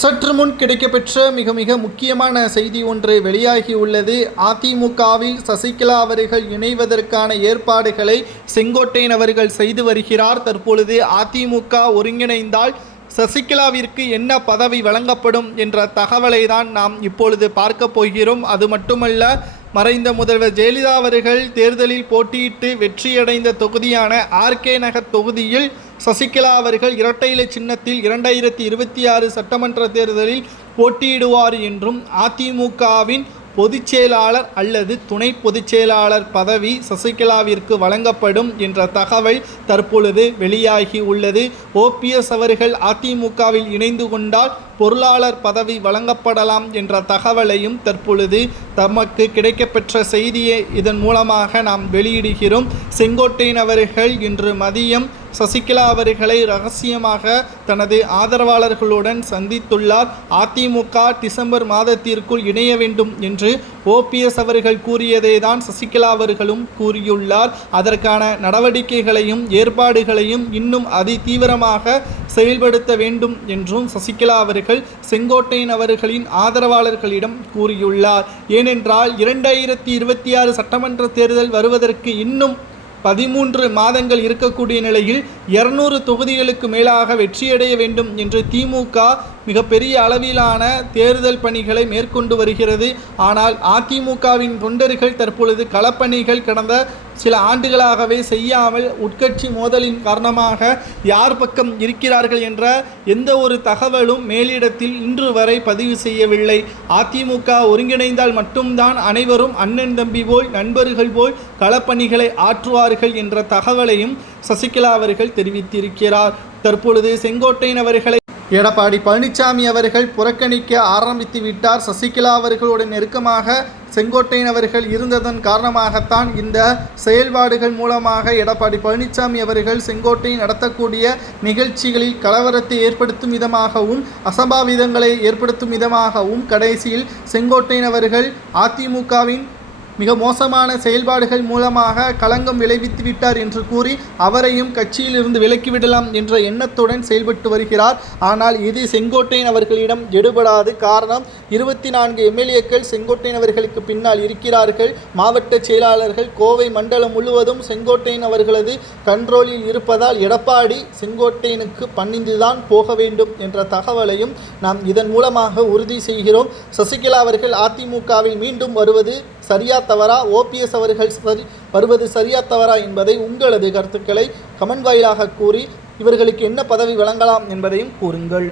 சற்று முன் கிடைக்கப்பெற்ற மிக மிக முக்கியமான செய்தி ஒன்று வெளியாகியுள்ளது அதிமுகவில் சசிகலா அவர்கள் இணைவதற்கான ஏற்பாடுகளை செங்கோட்டையன் அவர்கள் செய்து வருகிறார். தற்பொழுது அதிமுக ஒருங்கிணைந்தால் சசிகலாவிற்கு என்ன பதவி வழங்கப்படும் என்ற தகவலை தான் நாம் இப்பொழுது பார்க்க போகிறோம். அது மட்டுமல்ல மறைந்த முதல்வர் ஜெயலலிதா அவர்கள் தேர்தலில் போட்டியிட்டு வெற்றியடைந்த தொகுதியான ஆர்கே நகர் தொகுதியில் சசிகலா அவர்கள் இரட்டை இலை சின்னத்தில் இரண்டாயிரத்தி இருபத்தி ஆறு சட்டமன்ற தேர்தலில் போட்டியிடுவார் என்றும் அதிமுகவின் பொதுச் செயலாளர் அல்லது துணை பொதுச் செயலாளர் பதவி சசிகலாவிற்கு வழங்கப்படும் என்ற தகவல் தற்பொழுது வெளியாகி உள்ளது. ஓபிஎஸ் அவர்கள் அதிமுகவில் இணைந்து கொண்டால் பொருளாளர் பதவி வழங்கப்படலாம் என்ற தகவலையும் தற்பொழுது தமக்கு கிடைக்கப்பெற்ற செய்தியை இதன் மூலமாக நாம் வெளியிடுகிறோம். செங்கோட்டையன் அவர்கள் இன்று மதியம் சசிகலா அவர்களை ரகசியமாக தனது ஆதரவாளர்களுடன் சந்தித்துள்ளார். அதிமுக டிசம்பர் மாதத்திற்குள் இணைய வேண்டும் என்று ஓபிஎஸ் அவர்கள் கூறியதை தான் சசிகலா அவர்களும் கூறியுள்ளார். அதற்கான நடவடிக்கைகளையும் ஏற்பாடுகளையும் இன்னும் அதி தீவிரமாக செயல்படுத்த வேண்டும் என்றும் சசிகலா அவர்கள் செங்கோட்டையன் அவர்களின் ஆதரவாளர்களிடம் கூறியுள்ளார். ஏனென்றால் இரண்டாயிரத்தி இருபத்தி ஆறு சட்டமன்ற தேர்தல் வருவதற்கு இன்னும் பதிமூன்று மாதங்கள் இருக்கக்கூடிய நிலையில் இருநூறு தொகுதிகளுக்கு மேலாக வெற்றியடைய வேண்டும் என்று திமுக மிகப்பெரிய அளவிலான தேர்தல் பணிகளை மேற்கொண்டு வருகிறது. ஆனால் அதிமுகவின் தொண்டர்கள் தற்பொழுது களப்பணிகள் கடந்த சில ஆண்டுகளாகவே செய்யாமல் உட்கட்சி மோதலின் காரணமாக யார் பக்கம் இருக்கிறார்கள் என்ற எந்த ஒரு தகவலும் மேலிடத்தில் இன்று வரை பதிவு செய்யவில்லை. அதிமுக ஒருங்கிணைந்தால் மட்டும்தான் அனைவரும் அண்ணன் தம்பி போல் நண்பர்கள் போல் களப்பணிகளை ஆற்றுவார்கள் என்ற தகவலையும் சசிகலா அவர்கள் தெரிவித்திருக்கிறார். தற்பொழுது செங்கோட்டையன் அவர்களை எடப்பாடி பழனிசாமி அவர்கள் புறக்கணிக்க ஆரம்பித்து விட்டார். சசிகலா அவர்களோடு நெருக்கமாக செங்கோட்டையன் அவர்கள் இருந்ததன் காரணமாகத்தான் இந்த செயல்பாடுகள் மூலமாக எடப்பாடி பழனிசாமி அவர்கள் செங்கோட்டையன் நடத்தக்கூடிய நிகழ்ச்சிகளில் கலவரத்தை ஏற்படுத்தும் விதமாகவும் அசம்பாவிதங்களை ஏற்படுத்தும் விதமாகவும் கடைசியில் செங்கோட்டையன் அவர்கள் அதிமுகவின் மிக மோசமான செயல்பாடுகள் மூலமாக களங்கம் விளைவித்து விட்டார் என்று கூறி அவரையும் கட்சியிலிருந்து விலக்கிவிடலாம் என்ற எண்ணத்துடன் செயல்பட்டு வருகிறார். ஆனால் இது செங்கோட்டையன் அவர்களிடம் எடுபடாது காரணம் இருபத்தி நான்கு எம்எல்ஏக்கள் செங்கோட்டையன் அவர்களுக்கு பின்னால் இருக்கிறார்கள். மாவட்ட செயலாளர்கள் கோவை மண்டலம் முழுவதும் செங்கோட்டையன் அவர்களது கண்ட்ரோலில் இருப்பதால் எடப்பாடி செங்கோட்டையனுக்கு பணிந்துதான் போக வேண்டும் என்ற தகவலையும் நாம் இதன் மூலமாக உறுதி செய்கிறோம். சசிகலா அவர்கள் அதிமுகவில் மீண்டும் வருவது சரியா தவறா? ஓபிஎஸ் அவர்கள் சரி வருவது சரியா தவறா என்பதை உங்களது கருத்துக்களை கமெண்ட் வாயிலாக கூறி இவர்களுக்கு என்ன பதவி வழங்கலாம் என்பதையும் கூறுங்கள்.